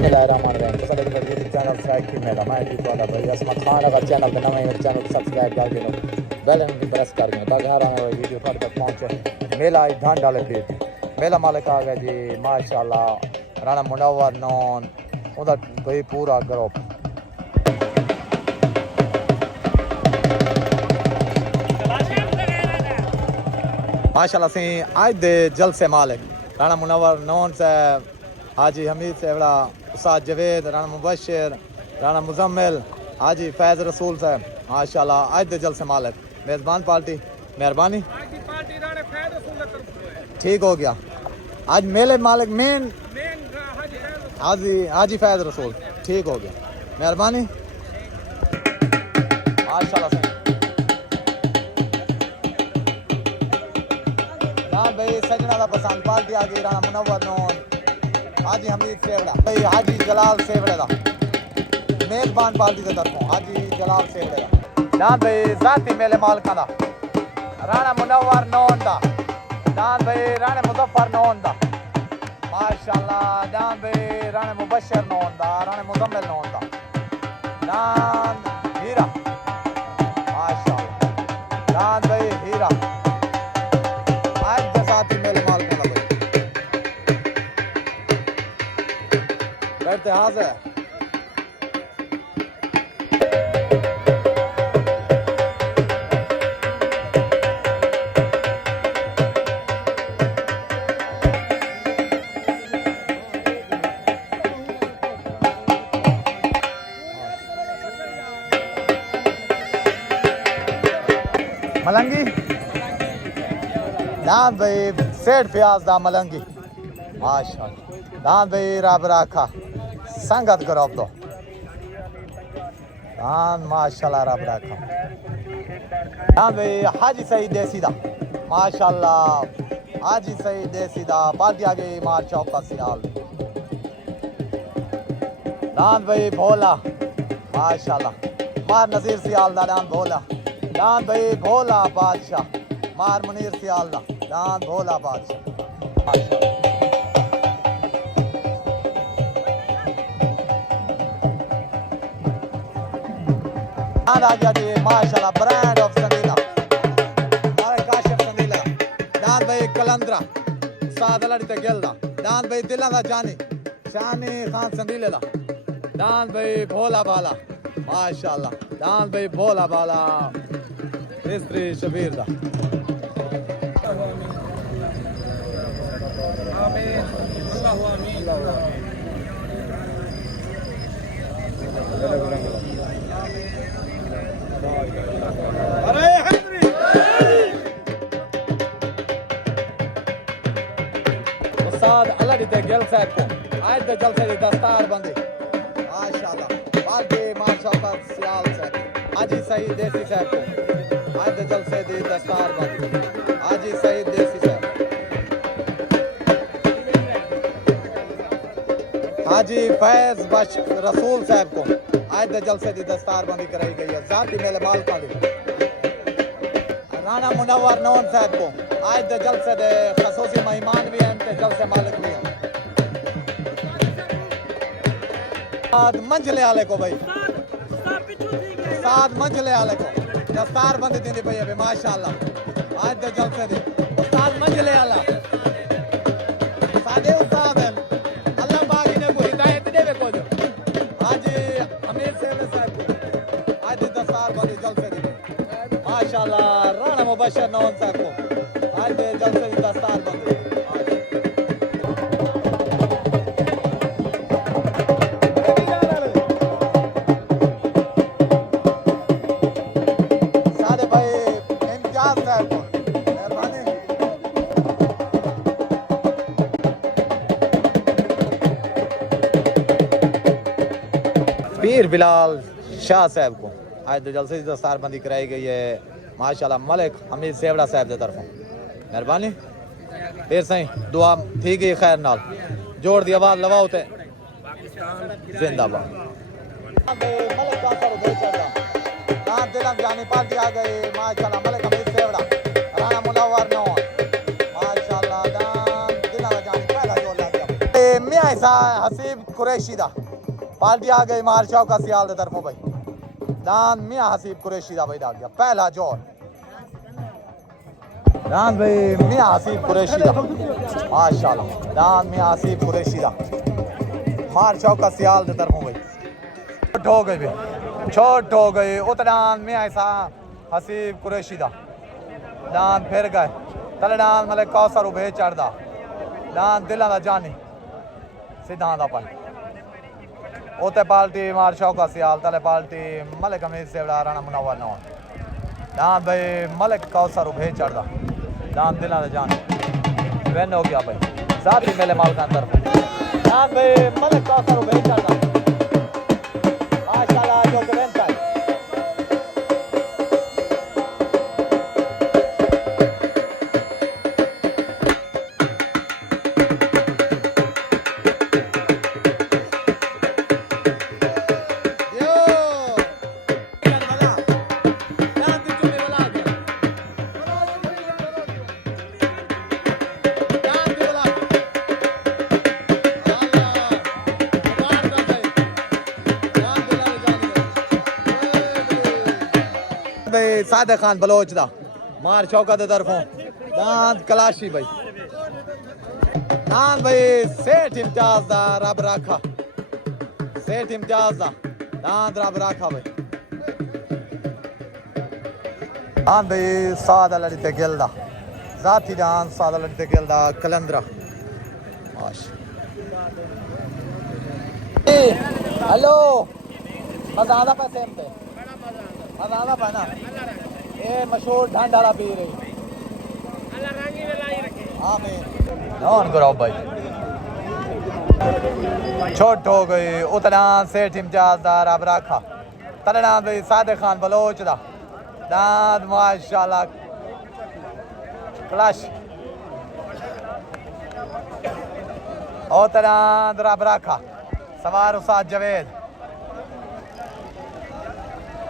बिस्मिल्लाहिर्रहमानिर्रहीम सारे YouTube channel से की मेरा मैं की वाला भाई असमत खान अगर चैनल पे नए चैनल को सब्सक्राइब कर दो बेल आइकन प्रेस कर दो ताकि हर आने वाली वीडियो थोड़े तक पहुंचे। मेला धान डाले पेट मेला मालिक आ गया जी माशाल्लाह राणा मुनव्वर नॉन उधर भाई पूरा ग्रुप माशाल्लाह से आज दे जलसे मालिक राणा मुनव्वर नॉन से हाजी हमीद सेवड़ा उस्ताद जवेद राणा मुबशर राणा मुजम्मिल हाजी फैज़ रसूल साहब माशाल्लाह आज दे जलसे मालिक मेज़बान पार्टी मेहरबानी ठीक हो गया। आज मेले मालिक मेन हाजी हाजी फैज़ रसूल ठीक हो गया मेहरबानी माशाल्लाह से भाई सजना का पसंद पार्टी आ गई राणा मुनव्वर नॉन हाजी हमीद सेवड़ा भाई हाजी जलाल सेवड़े का मेज़बान पार्टी की तरफों हाजी जलाल सेवड़े का दान भाई जाती मेले मालका दा राणा मुनव्वर नॉन दा दान भाई राणा मुजफ्फर नॉन दा माशाल्लाह दान भाई राणा मुबशर नॉन दा राणा मुजम्मिल नॉन दा दान हीरा माशाल्लाह दान भाई हीरा आज साथी मेले मालका दा करते हाजिर मलंगी दान भाई सेठ प्याज दा मलंगी माशाल्लाह दान भाई रब राखा संगत करो अब तो दान माशाल्लाह रब राखा दान भाई हाजी सईद देसी दा माशाल्लाह हाजी सईद देसी दा पार्टी आ गई मार चौका सियाल दान भाई भोला माशाल्लाह मार नजीर सियाल दा दान भोला दान भाई भोला बादशाह मार मुनीर सियाल दा दान भोला बादशाह माशाल्लाह आ गया जी माशाल्लाह ब्रांड ऑफ संदीला हमारे काशिफ संदीला दान भाई कलंदरा साद लड़ी ते गिलदा दान भाई दिला दा जानी शानी खान संदीले दा दान भाई भोला बाला माशाल्लाह दान भाई भोला बाला मिस्त्री शबीर दा आमीन अल्लाहु आमीन अरे हैदरी उस्ताद अल्लाह दे गेल साहब को आज दे जलसे दी दस्तार बंदी माशाल्लाह बाकी माशाल्लाह सियाल साहब हाजी सईद देसी साहब को आज दे जलसे दी दस्तार बंदी हाजी सईद देसी साहब हाजी फैज बश रसूल साहब को आज दे जलसे दी दस्तार बंदी कराई गई है जाती मेले मालका दी राणा मुनव्वर नॉन साहब को आज दे जलसे दे खसूसी मेहमान भी हैं ते जलसे मालिक भी हैं साथ मंझले वाले को भाई साथ मंझले वाले को दस्तार बंदी दी भाई अभी माशाल्लाह आज दे जलसे दी उस्ताद मंझले वाला सादे उस्ताद हैं अल्लाह पाक इन्हें को हिदायत देवे को जो आज अमीर सेठ साहब को आज दस्तार बंदी जलसे दी माशाल्लाह राणा मुबशर नॉन साहब को आज जलसे दी दस्तार बंदी सारे भाई इम्तियाज साहब को मेहरबानी पीर बिलाल शाह साहब को आज जलसे की दस्तार बंदी कराई गई है माशाल्लाह मलिक हमीद सेवड़ा साहब की तरफों मेहरबानी फिर सही दुआ थी गई खैर नाल जोड़ दी आवाज लवाओ ते जिंदाबाद जानी पार्टी आ गई माशाल्लाह मलिक हमीद सेवड़ा राणा मुनव्वर नॉन माशाल्लाह दान दिला जानी पहला जोड़ लग गया मियां ऐसा हसीब कुरैशी दा पार्टी आ गई मारशाव का सियाल दे तरफों भाई दान मियां हसीब कुरैशी दा भाई आ गया पहला जोर दान भाई मियां हसीब कुरैशी दा माशाल्लाह दान मियां हसीब कुरैशी दा मारशाव का सियाल दे तरफों भाई छोट हो गई भाई छोट हो गई उतना मियां ऐसा हसीब कुरैशी दा दान फिर गए तले दान मतलब कौसर उभे चढ़दा दान दिलां दा जानी सीधा दा पर ओते पार्टी मार शौका सियाल तले पार्टी मलिक हमीद सेवड़ा राणा मुनव्वर नौ दान भाई मलिक कौसर उभे चढ़दा दान दिलां दा जानी वेन हो गया भाई साथ ही मेले माल का अंदर दान भाई मलिक कौसर उभे चढ़दा माशाल्लाह जो के वेन था भाई सादे खान बलोच दा मार चौका दे तरफों दांत कलाशी भाई दांत भाई सेठ इम्तियाज दा रब राखा सेठ इम्तियाज दा दांत रब राखा भाई दांत भाई सादा लड़ते गिलदा जाती दांत सादा लड़ते गिलदा कलंदरा माश हेलो मजादा पैसे हम पे मजादा पाना ये मशहूर ढंड वाला पी रही आमीन नॉन करो भाई छोट हो गई उतना सेठ इम्तियाजदार अब रखा तलना भाई सादे खान बलोच दा दाद माशाल्लाह क्लश उतना रब रखा सवार उसाद जवेद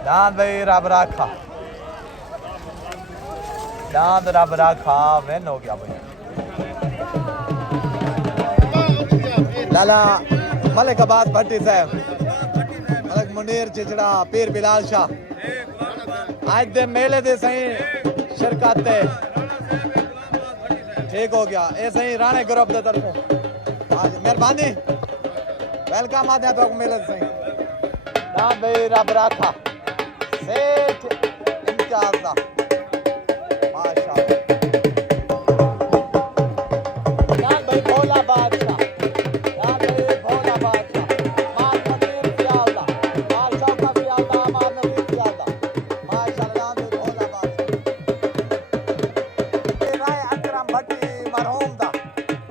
दांत भाई रब राखा दांत रब राखा वेन हो गया भाई लाला मलिक अब्बास भट्टी साहब मलिक मुनीर चिचड़ा पीर बिलाल शाह आज दे मेले दे सही शिरकत है ठीक हो गया ये सही राणे ग्रुप दे तरफों आज मेहरबानी वेलकम आदे तो मेले दे सही दांत भाई रब राखा सेठ इम्तियाज दा माशाल्लाह यार भाई भोला बादशाह यार भाई भोला बादशाह मार नदीर सियाल दा मार चौका सियाल दा मार नदीर सियाल दा माशाल्लाह यार भाई भोला बादशाह राय अकरम भट्टी मरहूम दा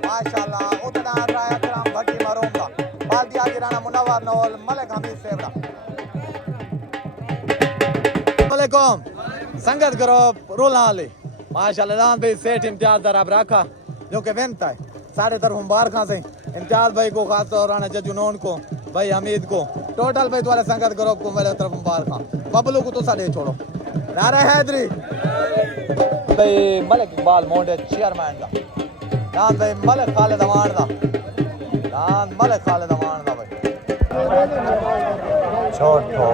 माशाल्लाह उतना राय अकरम भट्टी मरहूम दा बाल्दिया गिराना मुनव्वर नौल मलिक हमीद सेवड़ा संगत करो रोला वाले माशाल्लाह दान भाई सेठ इम्तियाज दर अब रखा जो कि वेंता है साढ़े तरफ बाहर खां से इम्तियाज भाई को खास तौर राना जजुनून को भाई हमीद को टोटल भाई तुम्हारे संगत करो को मेरे तरफ बाहर खां बबलू को तो साढ़े छोड़ो नारा हैदरी भाई मलिक इकबाल मोंडे चेयरमैन दा दान भाई मलिक खालिद अमान दा दान मलिक खालिद अमान दा भाई छोट हो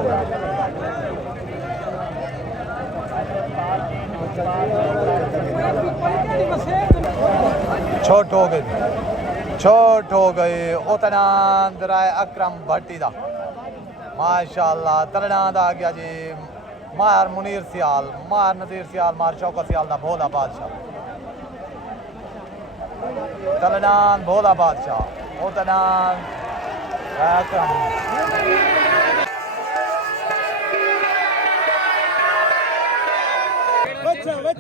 छोट हो गई उतना राय अकरम भट्टी दा माशाल्लाह तलना दा आ गया जी मार मुनीर सियाल मार नदीर सियाल मार शौका सियाल दा भोला बादशाह तलना भोला बादशाह उतना राय अकरम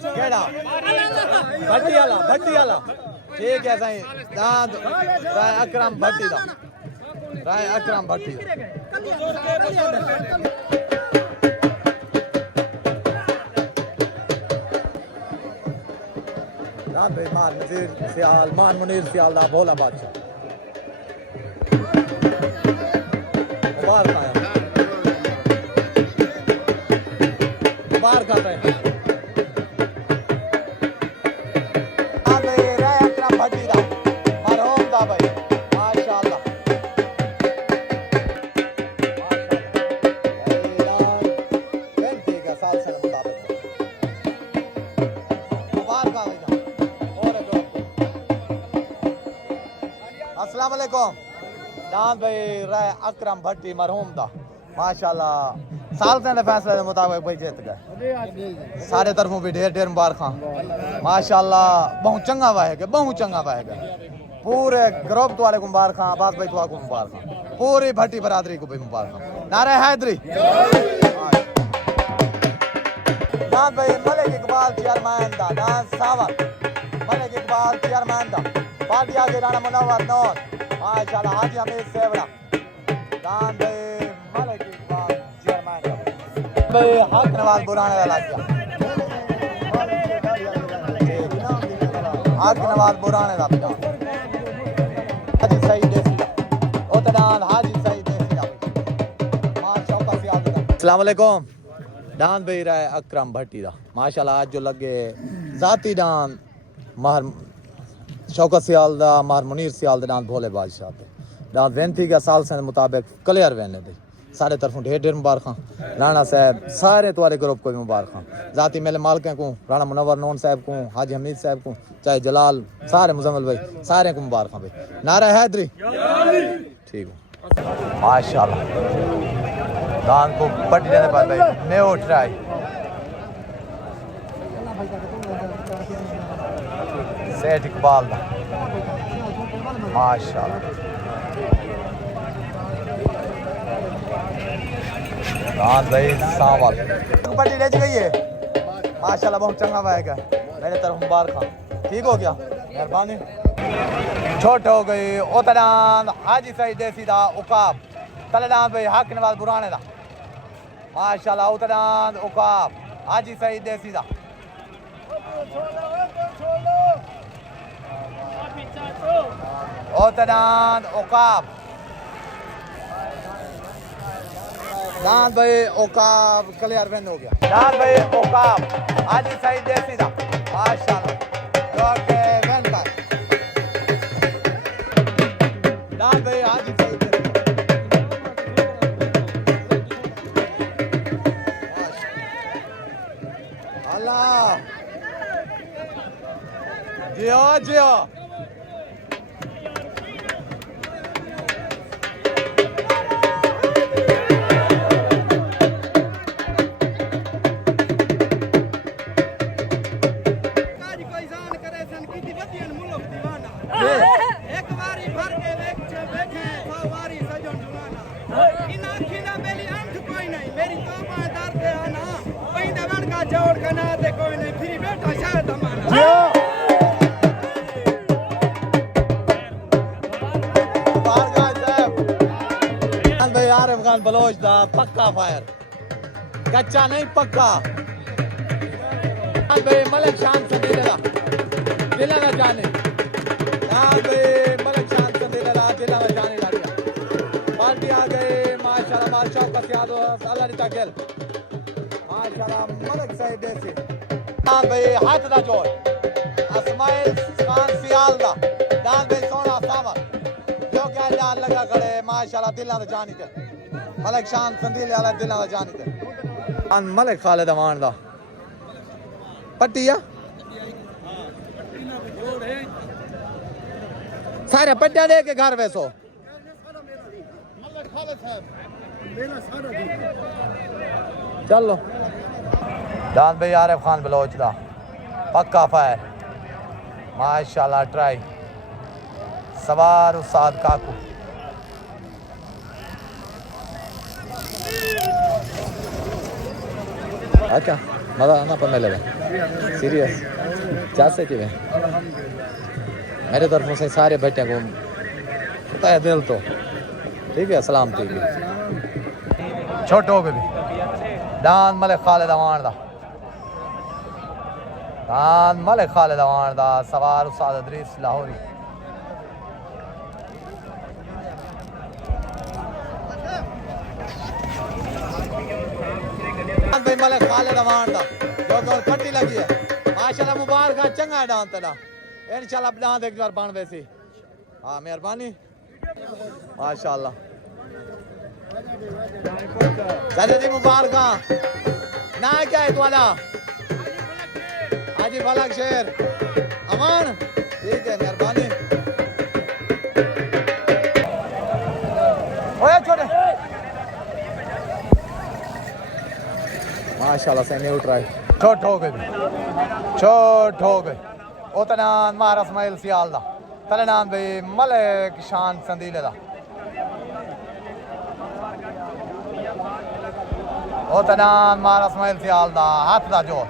केड़ा भट्टी वाला ठीक है साईं दांत राय अकरम भट्टी दा राय अकरम भट्टी दांत भाई मान नज़ीर सियाल मान मुनीर सियाल दा भोला बादशाह बाहर खाया बाहर खाता है भाई माशाल्लाह वालेकुम दान भाई राय अकरम भट्टी मरहूम दा माशाल्लाह साल से फैसले के मुताबिक भाई जीत गए सारे तरफों भी ढेर ढेर मुबारक माशाल्लाह बहुत चंगा वाहेगा पूरे ग्रुप वाले को मुबारक अब्बास भाई को मुबारक पूरी भट्टी बरादरी को भी मुबारक नारे हैदरी दान भाई मलिक इकबाल चेयरमैन दा दान सावर मलिक इकबाल चेयरमैन दा पार्टी आगे राणा मुनव्वर नौन माशाल्लाह हाजी हमीद सेवड़ा दान भाई मलिक इकबाल चेयरमैन दा भाई हक नवाज बुराने वाला क्या हक नवाज बुराने दा हाजी सईद देसी ओतदान हाजी सईद देसी दा माशाल्लाह सियाद अस्सलाम वालेकुम दान भाई रहा है अकरम भट्टी दा माशाल्लाह आज जो लगे जाती दान महर शौकत सियाल दा महर मुनीर सियाल दा दान भोले बादशाह ते दान वेनती का साल से मुताबिक क्लियर वेने दे सारे तरफों ढेर ढेर मुबारक राणा साहब सारे तुम्हारे ग्रुप को भी मुबारक जाती मेरे मालक को राणा मुनव्वर नौन साहब को हाजी हमीद साहब को चाहे जलाल सारे मुजम्मिल भाई सारे को मुबारक भाई नारा हैदरी ठीक है माशाल्लाह दान को पट्टी देने पर भाई मैं उठ रहा है सेठ इकबाल दा माशाल्लाह दान भाई सावल पट्टी ले गई है माशाल्लाह बहुत चंगा वाहेगा मेरे तरफ मुबारक ठीक हो गया मेहरबानी छोट हो गई ओतदान हाजी सईद देसी दा उकाब तलदान भाई हक नवाज बुराने दा माशाल्लाह उतदान उकाब हाजी सईद देसी दा उतदान उकाब दान भाई उकाब क्लियर वेन हो गया दान भाई उकाब हाजी सईद देसी दा माशाल्लाह ओके वेन का दान भाई हाजी सईद जियो जियो जोड़ का ना दे कोई नहीं फिर बैठा शायद हमारा भाई आरिफ खान बलोच दा पक्का फायर कच्चा नहीं पक्का भाई मलिक शान से दिला ना जाने भाई मलिक शान से दिला ना जाने पार्टी आ गए माशाल्लाह माशाल्लाह का याद अल्लाह ने ताकेल माशाल्लाह मलिक साहब देसी दान भाई हाथ दा जोड़ अस्माइल खान सियाल दा दान भाई सोना सावर जो क्या जान लगा खड़े माशाल्लाह दिला दा जानी ते मलिक शान संदील वाला दिला दा जानी ते अन मलिक खालिद अमान दा पट्टिया सारे पट्टिया दे के घर वैसो चलो दान भाई आरिफ खान बलोच दा पक्का फायर माशाल्लाह ट्राई सवार उस्ताद काकू अच्छा मजा आना पर मिलेगा सीरियस क्या से कि मेरे तरफों से सारे बेटे को पता है दिल तो ठीक है सलाम ठीक है छोटो भी दान मलिक खालिद अमान दा दान मलिक खालिद अमान दा सवार उस्ताद इदरीस लाहौरी भाई मलिक खालिद अमान दा जो खट्टी लगी है माशाल्लाह मुबारक चंगा डांस तड़ा इंशाल्लाह डांस एक बार बन वैसी हाँ मेहरबानी माशाल्लाह सर जी मुबारक ना क्या है तुम्हारा हाजी फलक शेर अमान ठीक है मेहरबानी ओए छोटे माशाल्लाह से न्यू ट्राई छोट हो गई उतना मार इस्माइल सियाल दा तलनान भाई मलिक शान संदीले दा उतना मार इस्माइल सियाल दा हाथ दा जोर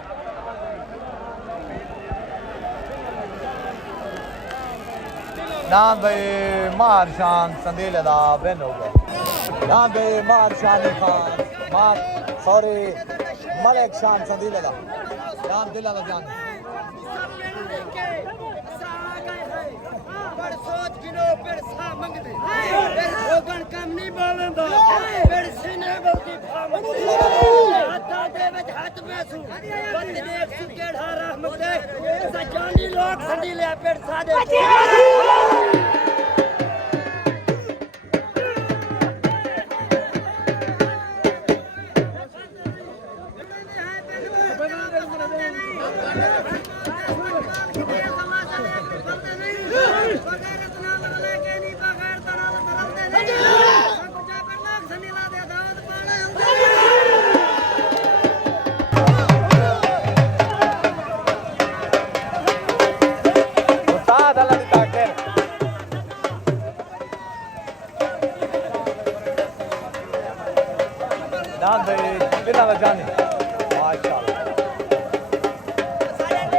नान भाई मार शान संदीले दा बिन हो गया नान भाई मार शान खान मार सॉरी मलिक शान संदीले दा नाम दिला दा जान पर सोच गिनो पर सा मंगदे पर होगन कम नहीं बोलंदा पर सीने बल्कि फामंदे हाथा दे विच हाथ पैसू बंद देख सु केड़ा रहमत दे सजानी लोग संदी ले पर सादे नान भाई दिला दा जानी माशाल्लाह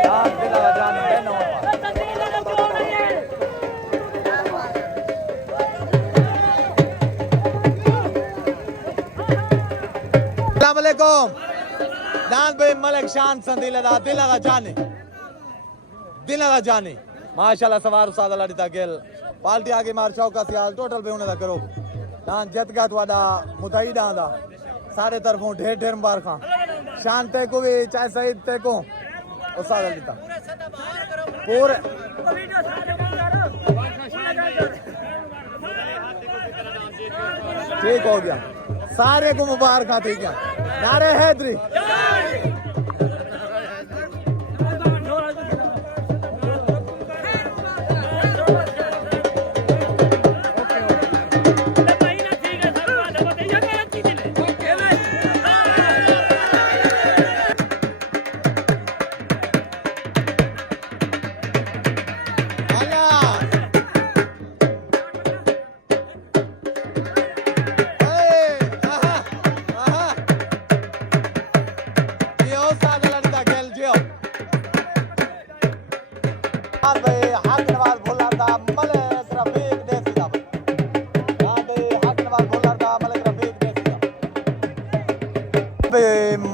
नान दिला दा जानी है ना अस्सलाम वालेकुम नान भाई मलिक शान संदीले दा दिला दा जानी माशाल्लाह सवार उस्ताद अल्लाह दी गेल पार्टी आगे मार चौका सियाल टोटल पे होने दा करो नान जत गा तुहाडा मुतईदा दा सारे तरफों ढेर ढेर मुबारक शान ते को भी चाहे सईद ते को उस्ताद अली ता पूरे ठीक हो गया सारे को मुबारक ठीक है नारे हैदरी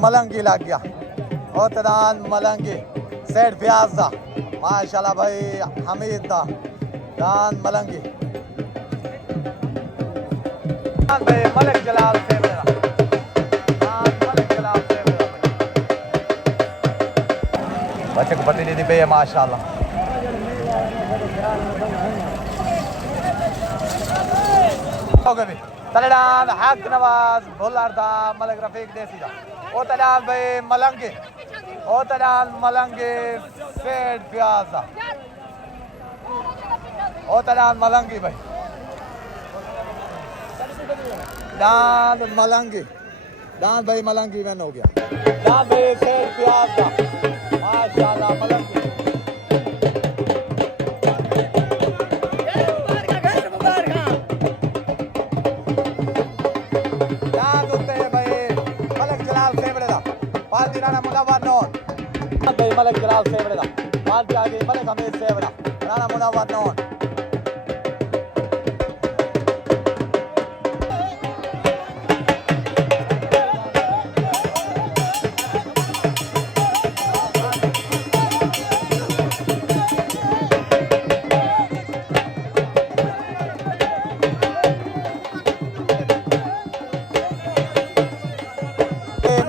मलंगी लग गया और तदान मलंगी सेठ प्याज दा माशाल्लाह भाई हमीद दा दान मलंगी भाई मलिक जलाल से मेरा मलिक जलाल से मेरा बच्चे को पट्टी दी पे माशाल्लाह हो गए तलडान हक नवाज भुल्लर दा मलिक रफीक देसी दा ओ तलडान भाई मलंगे ओ तलडान मलंगे सेठ प्याज दा ओ तलडान मलंगी भाई दान मलंगी दान भाई मलंगी मैन हो गया दान भाई सेठ प्याज दा माशाल्लाह मलंगी राणा मुनव्वर नौन भाई मलिक जलाल सेवड़े दा पार्टी आगे मलिक हमीद सेवड़ा राणा मुनव्वर नौन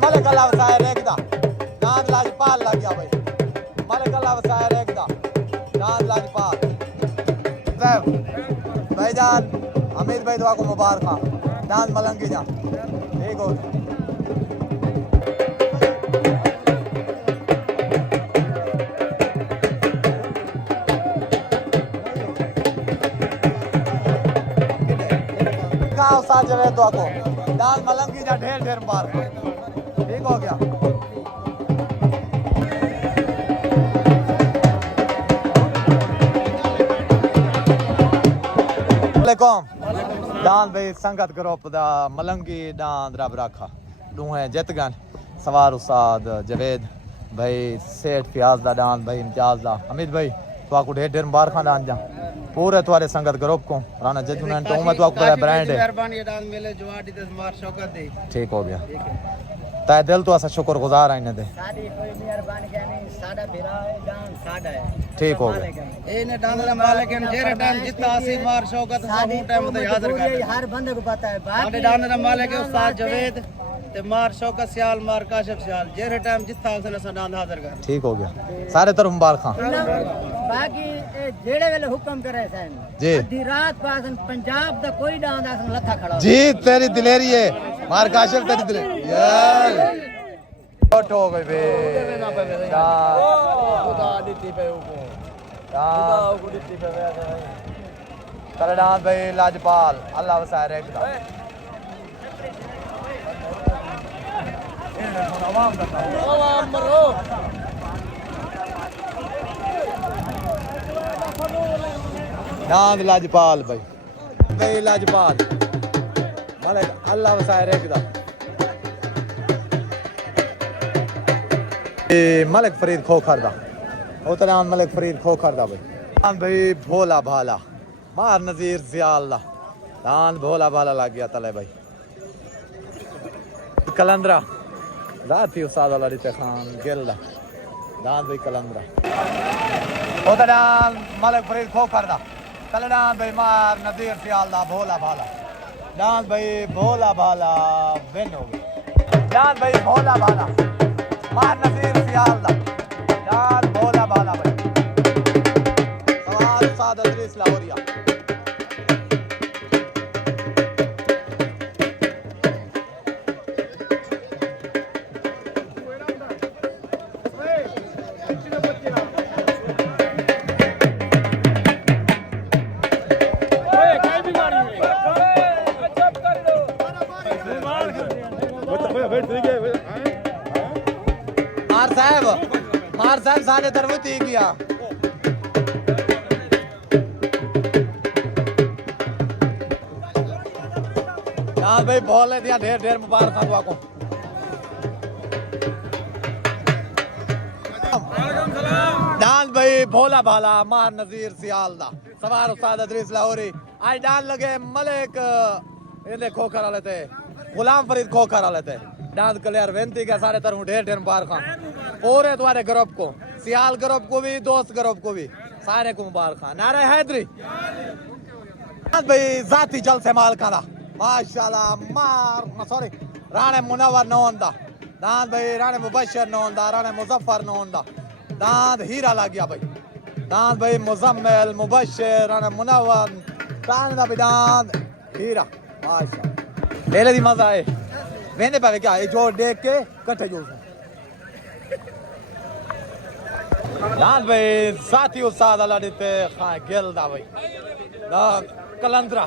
मलिक अल्लाह वसाए रेखदा नान लाजपाल लग गया भाई मलिक अल्लाह वसाए रेखदा नान लाजपाल भाईजान हमीद भाई दुआ को मुबारक नान मलंगी जान ठीक हो ना उस्ताद जवेद दुआ को दाल मलंगी जा ढेर ढेर मार ठीक हो गया वालेकुम दान भाई संगत ग्रुप दा मलंगी दान रब रखा दूहे जित गन सवार उस्ताद जवेद भाई सेठ फियाज दा दान भाई इम्तियाज दा हमीद भाई तो आपको ढेर ढेर मुबारक दान जा पूरे तुम्हारे संगत ग्रुप को राना जजुनन तो मैं तो आपको बड़ा ब्रांड है मेहरबानी दान मिले जवाडी ते मार शौकत दे ठीक हो गया ताए दिल तो असा शुक्रगुजार है इन्हें दे साडी कोई मेहरबानी कहनी साडा बेरा है दान साडा है ठीक हो गया एने दान दा मालिक है जेरे टाइम जितना आसी मार शौकत साडू टाइम ते हाजिर कर हर बंदे को पता है बाकी दान दा मालिक है उस्ताद जवेद ते मार शौकत सियाल मार काशिफ सियाल जेरे टाइम जितना उसने सा दान हाजिर कर ठीक हो गया सारे तरफ मुबारक बाकी जेड़े वेले हुक्म करे सन जी आधी रात पासन पंजाब दा कोई दान दा लथा खड़ा जी तेरी दिलेरी है मार काशिफ तेरी दिलेरी यार आउट हो गई बे खुदा दी पे ऊपर खुदा को दी पे करडान भाई लाजपाल अल्लाह वसाए रेखदा आवाम मरो नाम लाजपाल भाई भाई लाजपाल मलिक अल्लाह वसाए रेखदा मलिक फरीद खोखर दा उतरान मलिक फरीद खोखर दा भाई भोला भाला मार नजीर जियाल दा दान भोला भाला लग गया तले भाई कलंदरा राती उस्ताद अली खान गिल दा दान भाई कलंदरा उतरान मलिक फरीद खोखर दा कलडान भाई मार नजीर जियाल दा भोला भाला दान भाई भोला भाला बिन हो गया दान भाई भोला भाला मार नजीर सियाल दा दान भोला भाला भाई सवाल उस्ताद अदरीस लाहौरिया मार साहब सारे तरफ थी गया हाँ भाई बोले दिया ढेर ढेर मुबारक दुआ को डांस भाई भोला भाला मार नजीर सियाल दा सवार उस्ताद अदरीस लाहौरी आज डांस लगे मलिक इन्हें खोखर वाले थे गुलाम फरीद खोखर वाले थे डांस क्लियर बेनती के सारे तरफ ढेर ढेर मुबारक पूरे तुम्हारे ग्रुप को सियाल ग्रुप को भी दोस्त ग्रुप को भी सारे को मुबारक नारे हैदरी भाई जाती जल से माल का माशाल्लाह मार सॉरी राणे मुनव्वर नौंदा दांत भाई राणे मुबशर नौंदा राणे मुजफ्फर नौंदा दांत हीरा लग गया भाई दांत भाई मुजम्मिल मुबशर राणे मुनव्वर राणे दा भी दांत हीरा माशाल्लाह लेले दी मजा आए वेंदे पावे क्या ये जोड़ देख के कट्ठे जोड़ दांत भाई साथी उस्ताद अल्लाह देते खां गिल दा भाई दा कलंदरा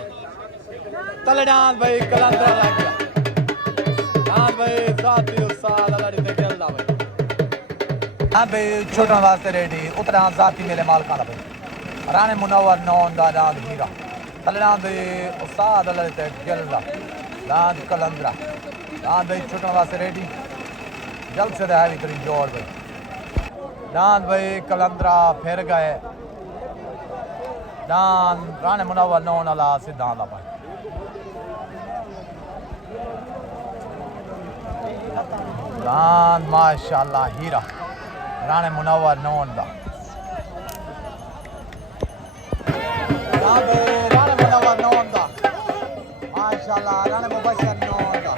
तलडान भाई कलंदरा लग गया दांत भाई साथी उस्ताद अल्लाह देते गिल दा भाई दांत भाई छोटा वास्ते रेडी उतरा जाती मेरे माल खाना भाई राणे मुनव्वर नौन दा दांत हीरा तलडान भाई उस्ताद अल्लाह देते गिल दा दांत कलंदरा दांत भाई छोटा वास्ते रेडी जल्द से हैवी करी जोड़ भाई दान भाई कलंदरा फिर गए दान राणे मुनव्वर नौन अला सिद्धांत भाई दान माशाल्लाह हीरा राणे मुनव्वर नौन दा राणे मुनव्वर नौन दा माशाल्लाह राणे मुबशर नौन दा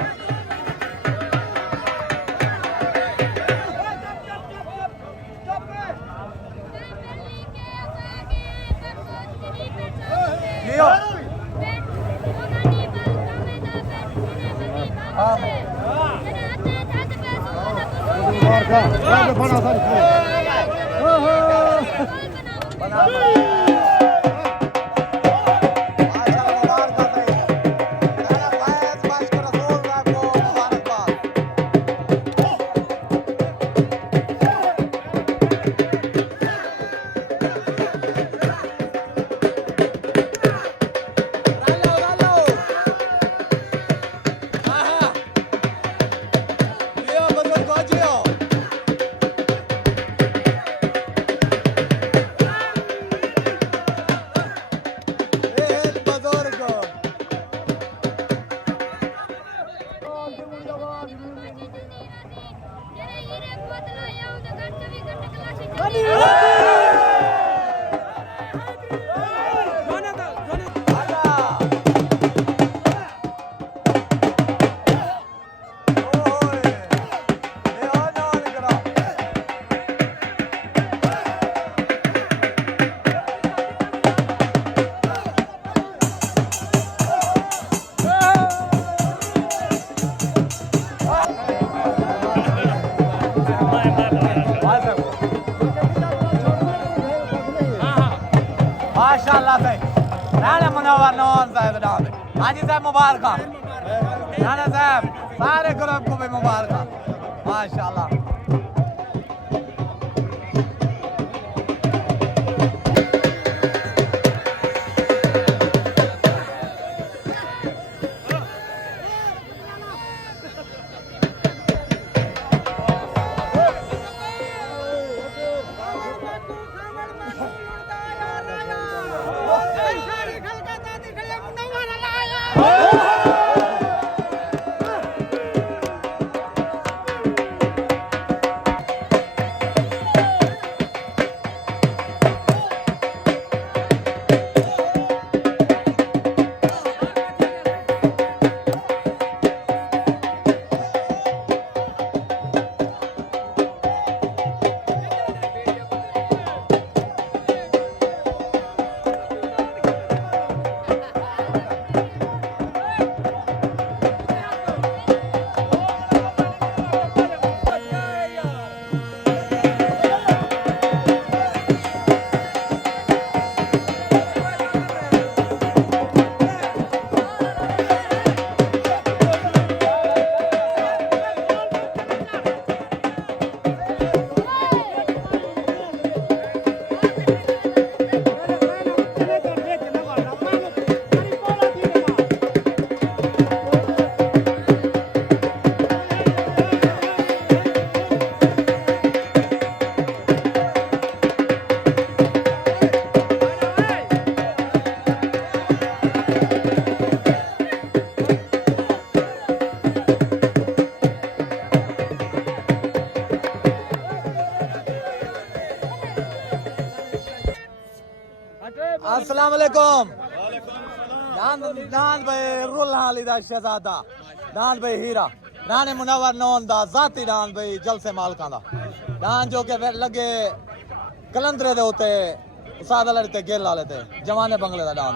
माशाल्लाह से राणा मुनव्वर नौन साहब नाम है। हाजी साहब मुबारक राणा साहब सारे ग्रुप को भी मुबारक माशाल्लाह। अस्सलाम वालेकुम दान भाई रुल हाली दा शहजादा दान भाई हीरा राणे मुनव्वर नौन दा जाती दान भाई जलसे मालकां दा दान जो के लगे कलंदरे दे उते उसाद वाले ते गेल वाले ते जवाने बंगले दा दान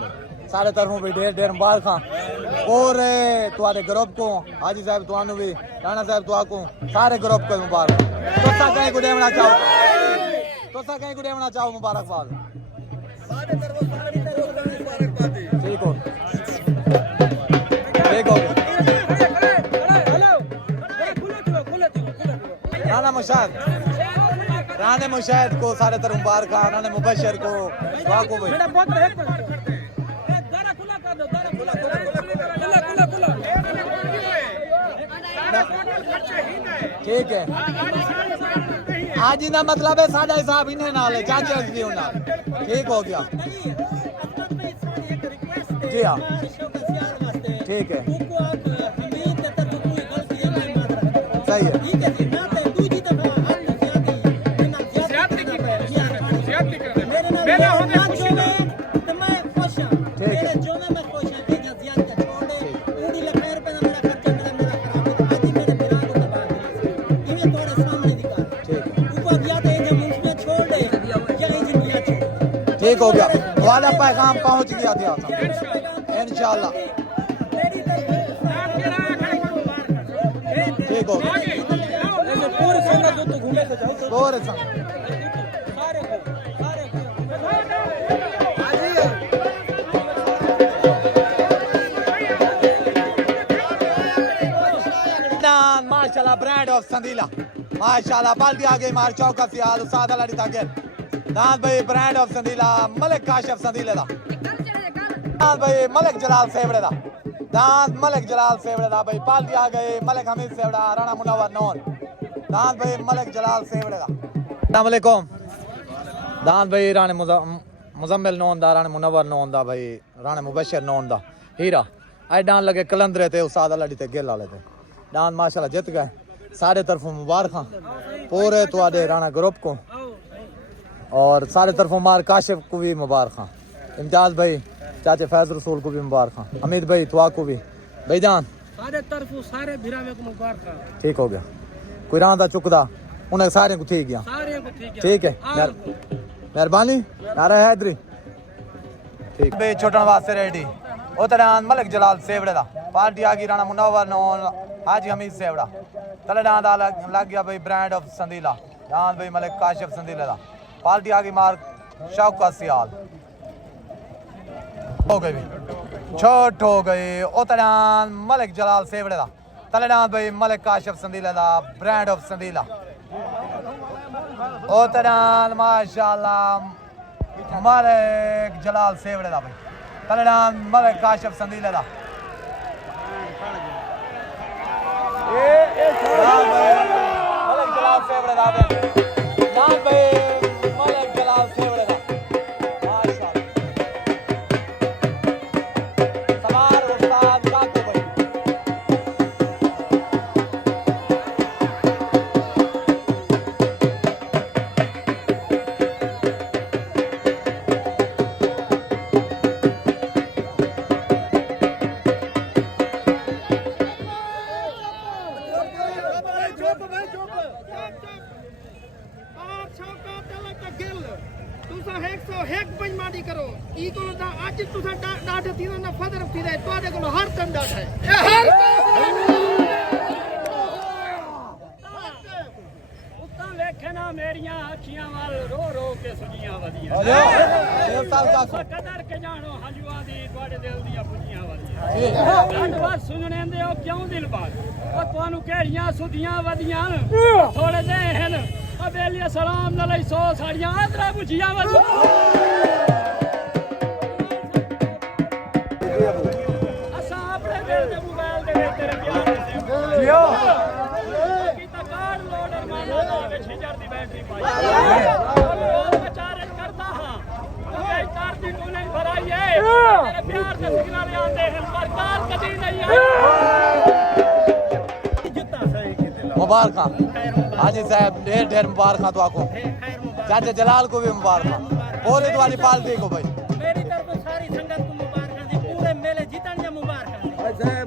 सारे तरफों भी ढेर ढेर मुबारक और तुम्हारे ग्रुप को हाजी साहब तुहानू भी राणा साहब तुआ को सारे ग्रुप को मुबारक तोसा कहीं को देवना चाहो मुबारकबाद ठीक हो राणे मुशाहिद को सारे तरफ मुबारक राणे मुबशर को वाको भाई ठीक है आज ही ना मतलब है साढ़ा हिसाब इन्हें नाल है चाचा भी होना ठीक हो गया जी हाँ ठीक है सही है ठीक हो गया वाला पैगाम पहुंच गया था इंशाल्लाह ठीक हो गया पूरे संग माशाल्लाह ब्रांड ऑफ संदीला माशाल्लाह बाल्टी आ गई मार चौका सियाल सादा लड़ी था गेल दान भाई ब्रांड ऑफ संदीला मलिक काशिफ संदीले दा दान भाई मलिक जलाल सेवड़े दा दान मलिक जलाल सेवड़े दा भाई बाल्टी आ गई मलिक हमीद सेवड़ा राणा मुनव्वर नौन दान भाई मलिक जलाल सेवड़े दा अस्सलाम वालेकुम दान भाई राणे मुजम्मिल नौन दा राणे मुनव्वर नौन दा भाई राणे मुबशर नौन दा हीरा आई डान लगे कलंदरे ते उसादा लड़ी ते गेल वाले ते दान माशाल्लाह जीत गए सारे तरफों मुबारक पूरे तुहाडे राणा ग्रुप को और सारे तरफों मार काशिफ को भी मुबारक, इम्तियाज भाई चाचे फैज रसूल को भी मुबारक, हमीद भाई तुआ को भी भाईजान सारे तरफों सारे भिरावे को मुबारक। ठीक हो गया, कोई रांदा चुकदा उन्हें सारे को ठीक गया, सारे को ठीक है मेहरबानी नारा हैदरी ठीक बे छोटन वास्ते रेडी उतरान मलिक जलाल सेवड़े दा पार्टी आ गई राणा मुनव्वर नौन हाजी हमीद सेवड़ा तले डांद लग गया भाई ब्रांड ऑफ संदीला डांद भाई मलिक काशिफ संदीले दा पार्टी आ गई मार शौका सियाल हो गई भी छोट हो गई उतरान मलिक जलाल सेवड़े दा तले डांद भाई मलिक काशिफ संदीले दा ब्रांड ऑफ संदीला उतरान माशाल्लाह मलिक जलाल सेवड़े दा भाई तलेडान मलिक काशिफ संदीले दा मलिक जलाल सेवड़े दा नाम भाई मलिक जलाल सेवड़े दा माशाल्लाह सवार उस्ताद काको भाई मेरियां अखियां वाल रो रो के सुनियां वदियां कदर के जानो हंजुआ दी ਤੁਹਾਡੇ दिल ਦੀਆਂ ਪੁੱਜੀਆਂ ਵਦੀਆਂ ਧੰਨਵਾਦ ਸੁਣਨੇ ਦੇ ਉਹ ਕਿਉਂ ਦਿਲ ਬਾਤ ਉਹ ਤੁਹਾਨੂੰ ਕਿਹੜੀਆਂ ਸੁਧੀਆਂ ਵਦੀਆਂ ਥੋੜੇ ਦੇ ਹਨ ਅਬੇਲੀਆ ਸਲਾਮ ਨਲਈ ਸੋ ਸਾੜੀਆਂ ਆਦਰਾ ਪੁੱਜੀਆਂ ਵਦੀਆਂ ਅਸਾਂ ਆਪਣੇ ਦਿਲ ਦੇ ਮੋਬਾਈਲ ਦੇ ਵਿੱਚ ਤੇਰੇ ਪਿਆਰ ਦੇ ਜਿਓ ਕੀਤਾ ਕਾਰ ਲੋਡਰ ਮਾਨਾ ਦਾ ਵਿੱਚ ਹਿਜਰ ਦੀ ਬੈਟਰੀ ਪਾਈ ਵਿਚਾਰਨ ਕਰਦਾ ਹਾਂ ਉਹ ਕਾਰ ਦੀ ਤੂੰ ਨਹੀਂ ਭਰਾਈ ਹੈ ਤੇਰੇ ਪਿਆਰ ਦੇ ਸਿਗਨਲ ਆਉਂਦੇ ਹਨ ਪਰ ਕਾਰ ਕਦੀ ਨਹੀਂ ਆਈ ਜਿੱਤਾ ਸਹੀ ਕਿਤੇ मुबारक हाजी साहब ढेर ढेर मुबारक तो आपको चाचा जलाल को भी मुबारक पूरी तुम्हारी पार्टी को भाई मेरी तरफ सारी संगत को मुबारक दी पूरे मेले जीतन जा मुबारक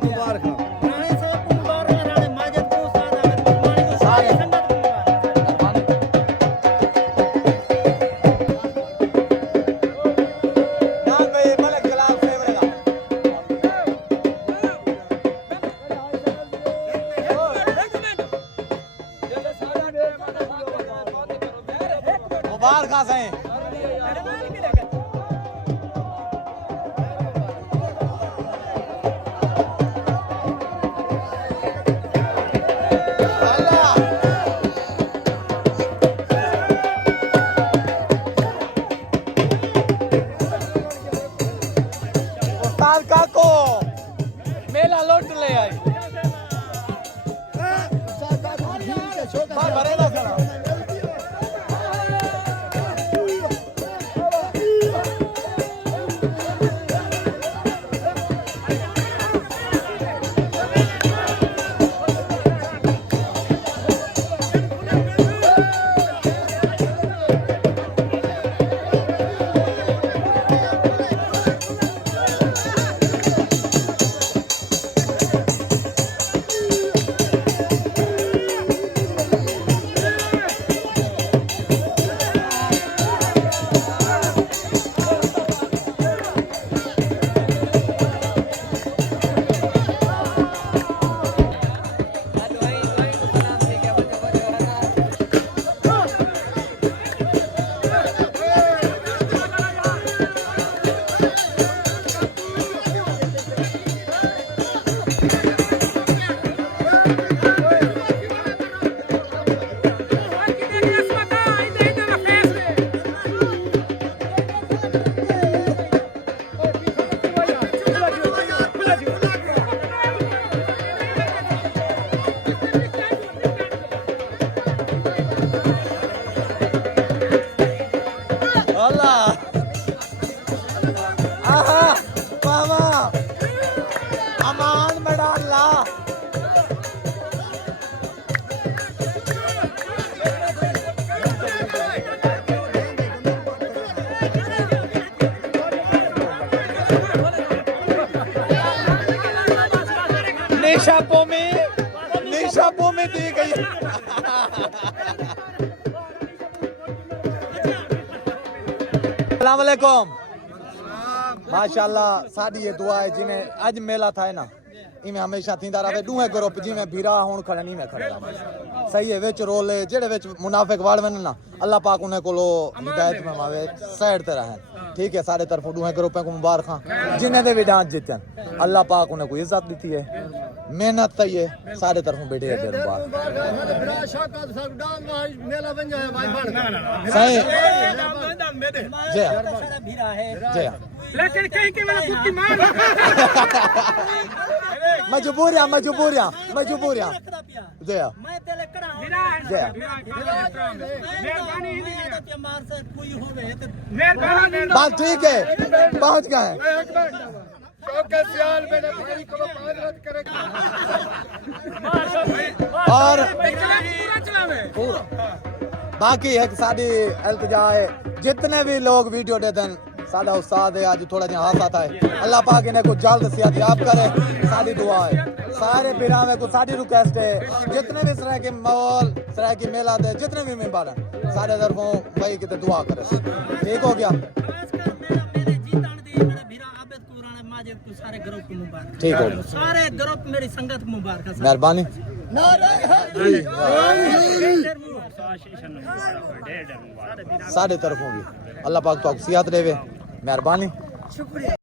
मुबारक राणे साहब को मुबारक राणे माजिद को उस्ताद अहमद कुरबानी को सारी संगत को मुबारक नाम भाई मलिक जलाल सेवड़े दा मुबारक सही उस्ताद काको मेला लौट ले आई भरे ना खड़ा निशा पोमी दी गई अस्सलाम वालेकुम माशाल्लाह साडी ये दुआ है जिन्हें आज मेला था ना इवें हमेशा थींदा रहे दूहे ग्रुप जिवें भीरा हुण खड़े नहीं मैं खड़ा सही है विच रोले जेड़े विच मुनाफिक वाड़ वन ना अल्लाह पाक उन्हें कोलो हिदायत में मावे साइड ते रहन ठीक है सारे तरफ दूहे ग्रुप को मुबारक जिन्हें दे भी डांस जीतन अल्लाह पाक उन्हें कोई इज्जत दी है मेहनत तई है सारे तरफों बैठे है मुबारक सही जय लेकिन कहीं के वाला कुत्ती मार मजबूरियां जय मैं तेरे करा जय मेहरबानी मार से कोई होवे तो मेहरबानी बात ठीक है पहुंच गए और पूरा बाकी है साडी इल्तिजा है जितने भी लोग वीडियो देते हैं साडा उस्ताद है आज थोड़ा जहाँ हाथ आता है अल्लाह पाक इन्हें को जल्द सेहत करे साडी दुआ है सारे बिरावे को साडी रिक्वेस्ट है जितने भी सराय के माहौल सराय की मेला दे जितने भी मेंबर हैं सारे तरफों भाई कितने दुआ करे ठीक हो गया ठीक हो गया सारे ग्रुप मेरी संगत मुबारक मेहरबानी सारे तरफों भी अल्लाह पाक तो सेहत देवे मेहरबानी शुक्रिया।